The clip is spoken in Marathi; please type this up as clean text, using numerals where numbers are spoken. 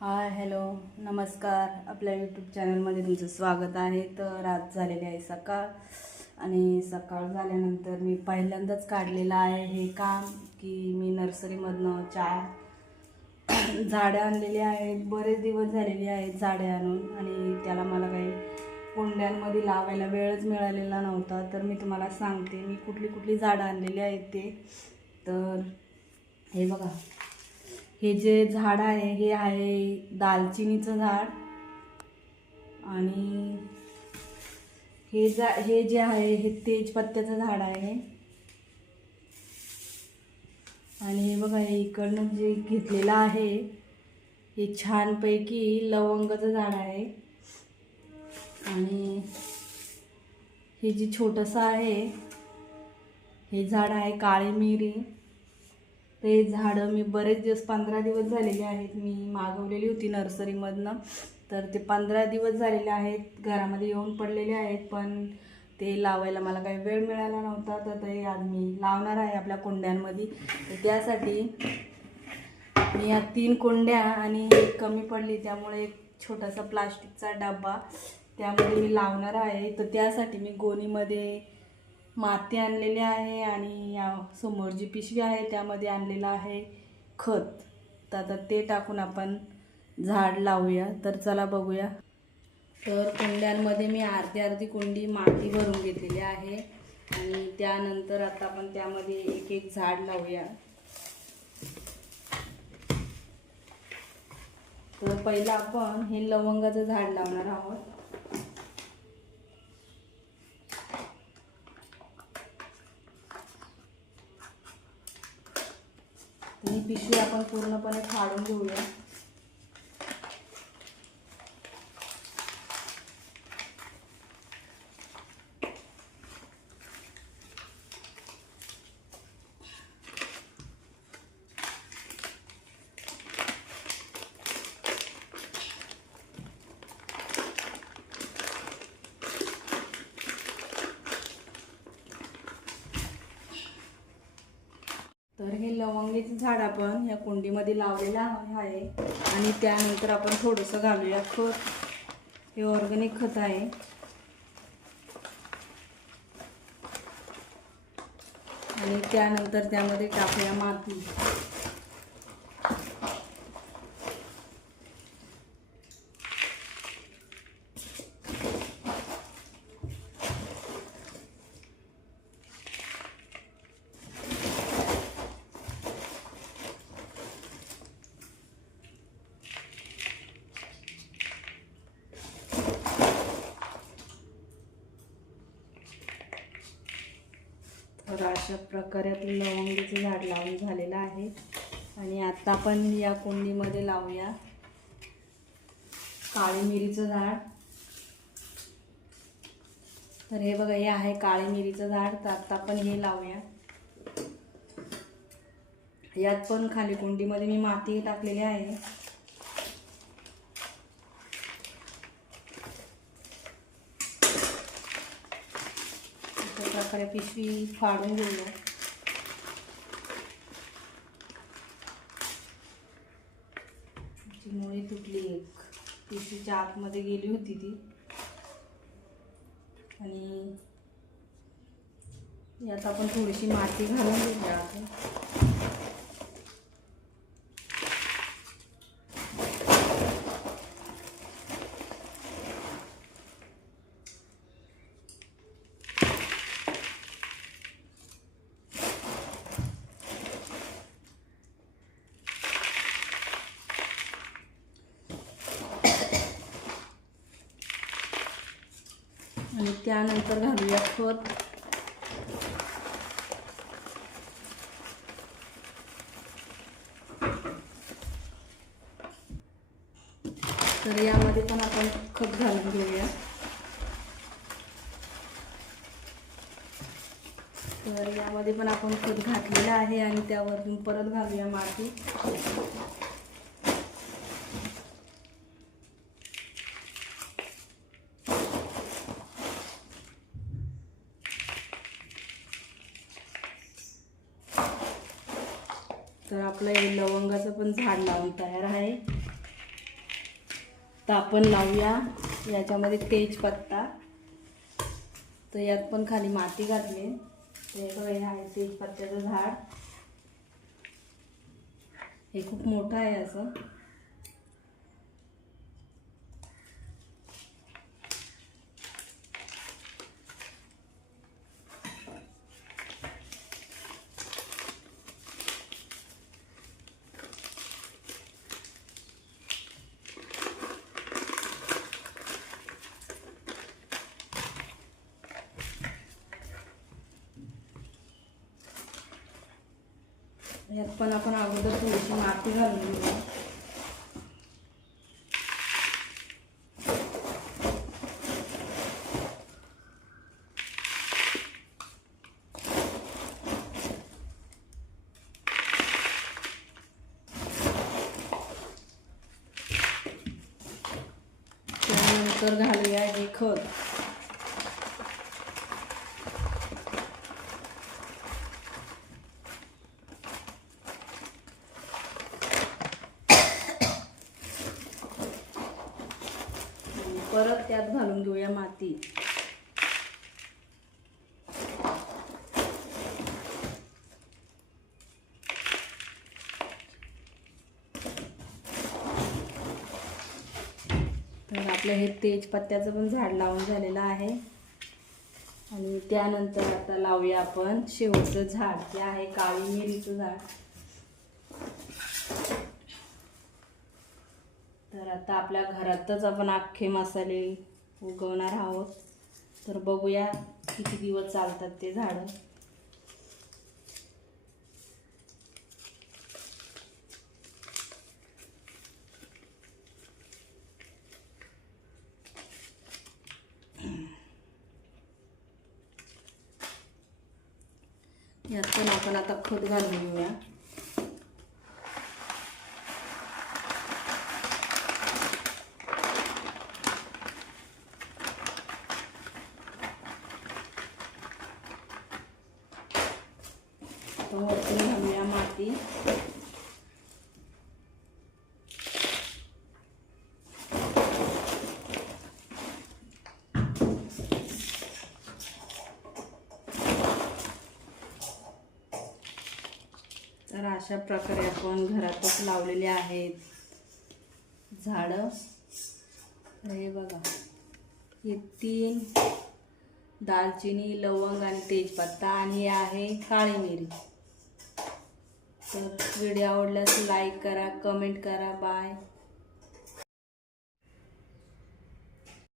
हाय हॅलो नमस्कार. आपल्या यूट्यूब चॅनलमध्ये तुमचं स्वागत आहे. तर आज झालेली आहे सकाळ आणि सकाळ झाल्यानंतर मी पहिल्यांदाच काढलेलं आहे हे काम की मी नर्सरीमधनं 4 झाडं आणलेली आहेत. बरेच दिवस झालेले आहेत झाडे आणून आणि त्याला मला काही कुंड्यांमध्ये लावायला वेळच मिळालेला नव्हता. तर मी तुम्हाला सांगते मी कुठली कुठली झाडं आणलेली आहेत ते. तर हे बघा, हे जे झाड आहे हे आहे दालचिनीचं झाड आणि हे जे आहे हे तेजपत्त्याचं झाड आहे आणि हे बघा हे इकडनं जे घेतलेलं आहे हे छानपैकी लवंगाचं झाड आहे आणि हे जे छोटंसं आहे हे झाड आहे काळी मिरी. ते झाडं मी बरेच दिवस 15 दिवस झालेले आहेत मी मागवलेली होती नर्सरीमधनं. तर ते 15 दिवस झालेले आहेत घरामध्ये येऊन पडलेले आहेत, पण ते लावायला मला काही वेळ मिळाला नव्हता. तर ते आज मी लावणार आहे आपल्या कुंड्यांमध्ये. तर त्यासाठी मी या 3 कुंड्या आणि कमी पडली त्यामुळे एक छोटासा प्लास्टिकचा डबा त्यामध्ये मी लावणार आहे. तर त्यासाठी मी गोणीमध्ये माती आणलेली आहे आणि या समोर जी पिशवी आहे त्यामध्ये आणलेलं आहे खत. तर आता ते टाकून आपण झाड लावूया. तर चला बघूया. तर कुंड्यांमध्ये मी अर्धी कुंडी माती भरून घेतलेली आहे आणि त्यानंतर आता आपण त्यामध्ये एक एक झाड लावूया. तर पहिलं आपण हे लवंगाचं झाड लावणार आहोत. ही पिशवी आपण पूर्णपणे फाडून घेऊया. तर हे लवंगीचं झाड आपण ह्या कुंडीमध्ये लावलेलं आहे आणि त्यानंतर आपण थोडंसं घालूया खत. हे ऑर्गॅनिक खत आहे आणि त्यानंतर त्यामध्ये टाकूया माती. तर अशा प्रकारे आपलं लवंगीचं झाड लावून झालेलं आहे आणि आता आपण या कुंडीमध्ये लावूया काळी मिरीचं झाड. तर हे बघा, हे आहे काळी मिरीचं झाड. तर आता आपण हे लावूया. यात पण खाली कुंडीमध्ये मी माती टाकलेली आहे. अशा प्रकारे पिशवी फाडून घेऊया. मुळी तुटली, एक पिशवीच्या आतमध्ये गेली होती ती आणि यात आपण थोडीशी माती घालून घेऊया. आणि त्यानंतर घालूया खत. तर यामध्ये पण आपण खत घालून घेऊया. तर यामध्ये पण आपण खत घातलेलं आहे आणि त्यावरून परत घालूया माती. तर आपलं हे लवंगाचं पण झाड लावून तयार आहे. तर आपण लावूया याच्यामध्ये तेजपत्ता. तर यात पण खाली माती घातली. तर हे आहे तेजपत्त्याचं झाड. हे खूप मोठं आहे असं. यात पण आपण अगोदर थोडीशी माती घालून घेऊया. त्यानंतर घालूया हे खत. परत त्यात घालून घेऊया माती. तर आपलं हे तेजपत्त्याचं पण झाड लावून झालेलं आहे. आणि त्यानंतर आता लावूया आपण शेवचं झाड. ते आहे काळी मिरीचं झाड. तर आता आपल्या घरातच आपण अख्खे मसाले उगवणार आहोत. तर बघूया किती दिवस चालतात ते झाडं. यात पण आपण आता खत घालून घेऊया. वरती घालूया माती. तर अशा प्रकारे आपण घरातच लावलेले आहेत झाडं. हे बघा, हे 3 दालचिनी, लवंग आणि तेजपत्ता, आणि हे आहे काळी मिरी. तर व्हिडिओ आवडल्यास लाईक करा, कमेंट करा. बाय.